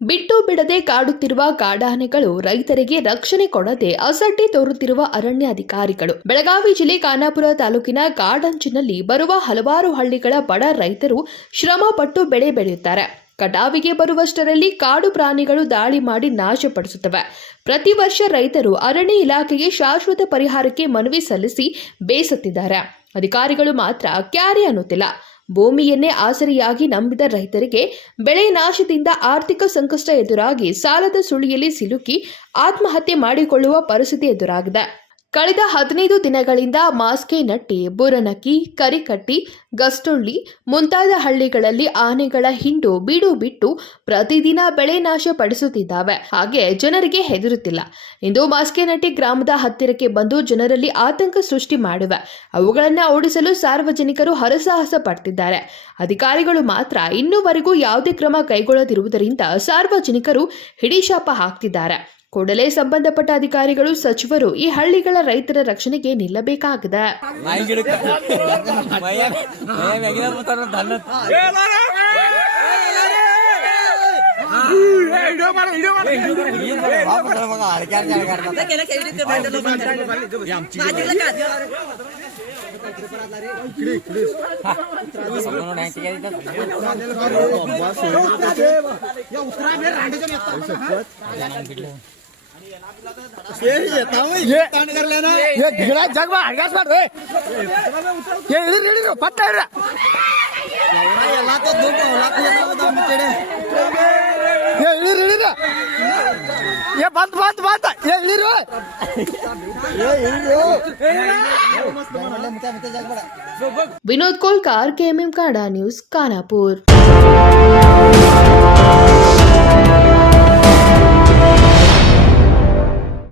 ಬಿಟ್ಟು ಬಿಡದೆ ಕಾಡುತ್ತಿರುವ ಕಾಡಾನೆಗಳು ರೈತರಿಗೆ ರಕ್ಷಣೆ ಕೊಡದೆ ಅಸಡ್ಡೆ ತೋರುತ್ತಿರುವ ಅರಣ್ಯಾಧಿಕಾರಿಗಳು. ಬೆಳಗಾವಿ ಜಿಲ್ಲೆ ಖಾನಾಪುರ ತಾಲೂಕಿನ ಕಾಡಂಚಿನಲ್ಲಿ ಬರುವ ಹಲವಾರು ಹಳ್ಳಿಗಳ ಬಡ ರೈತರು ಶ್ರಮಪಟ್ಟು ಬೆಳೆ ಬೆಳೆಯುತ್ತಾರೆ. ಕಟಾವಿಗೆ ಬರುವಷ್ಟರಲ್ಲಿ ಕಾಡು ಪ್ರಾಣಿಗಳು ದಾಳಿ ಮಾಡಿ ನಾಶಪಡಿಸುತ್ತವೆ. ಪ್ರತಿ ವರ್ಷ ರೈತರು ಅರಣ್ಯ ಇಲಾಖೆಗೆ ಶಾಶ್ವತ ಪರಿಹಾರಕ್ಕೆ ಮನವಿ ಸಲ್ಲಿಸಿ ಬೇಸತ್ತಿದ್ದಾರೆ. ಅಧಿಕಾರಿಗಳು ಮಾತ್ರ ಕ್ಯಾರೆ ಅನ್ನುತ್ತಿಲ್ಲ. ಭೂಮಿಯನ್ನೇ ಆಸರೆಯಾಗಿ ನಂಬಿದ ರೈತರಿಗೆ ಬೆಳೆ ನಾಶದಿಂದ ಆರ್ಥಿಕ ಸಂಕಷ್ಟ ಎದುರಾಗಿ ಸಾಲದ ಸುಳಿಯಲ್ಲಿ ಸಿಲುಕಿ ಆತ್ಮಹತ್ಯೆ ಮಾಡಿಕೊಳ್ಳುವ ಪರಿಸ್ಥಿತಿ ಎದುರಾಗಿದೆ. ಕಳೆದ 15 ದಿನಗಳಿಂದ ಮಾಸ್ಕೇನಟ್ಟಿ, ಬುರನಕ್ಕಿ, ಕರಿಕಟ್ಟಿ, ಗಸ್ತೊಳ್ಳಿ ಮುಂತಾದ ಹಳ್ಳಿಗಳಲ್ಲಿ ಆನೆಗಳ ಹಿಂಡು ಬೀಡು ಬಿಟ್ಟು ಪ್ರತಿದಿನ ಬೆಳೆ ನಾಶ ಪಡಿಸುತ್ತಿದ್ದಾವೆ. ಹಾಗೆ ಜನರಿಗೆ ಹೆದರುತ್ತಿಲ್ಲ. ಇಂದು ಮಾಸ್ಕೇನಟ್ಟಿ ಗ್ರಾಮದ ಹತ್ತಿರಕ್ಕೆ ಬಂದು ಜನರಲ್ಲಿ ಆತಂಕ ಸೃಷ್ಟಿ ಮಾಡಿವೆ. ಅವುಗಳನ್ನು ಓಡಿಸಲು ಸಾರ್ವಜನಿಕರು ಹರಸಾಹಸ ಪಡ್ತಿದ್ದಾರೆ. ಅಧಿಕಾರಿಗಳು ಮಾತ್ರ ಇನ್ನೂವರೆಗೂ ಯಾವುದೇ ಕ್ರಮ ಕೈಗೊಳ್ಳದಿರುವುದರಿಂದ ಸಾರ್ವಜನಿಕರು ಹಿಡಿಶಾಪ ಹಾಕ್ತಿದ್ದಾರೆ. ಕೂಡಲೇ ಸಂಬಂಧಪಟ್ಟ ಅಧಿಕಾರಿಗಳು, ಸಚಿವರು ಈ ಹಳ್ಳಿಗಳ ರೈತರ ರಕ್ಷಣೆಗೆ ನಿಲ್ಲಬೇಕಾಗಿದೆ. ಜಗವಾ ಅಡ್ಗಾಸ್ ಮಾಡ್ರಿ ಪತ್ತ ವಿನೋದ್ ಕೋಲ್ಕಾರ್, KMM ಕನ್ನಡ ನ್ಯೂಸ್, ಖಾನಾಪುರ್.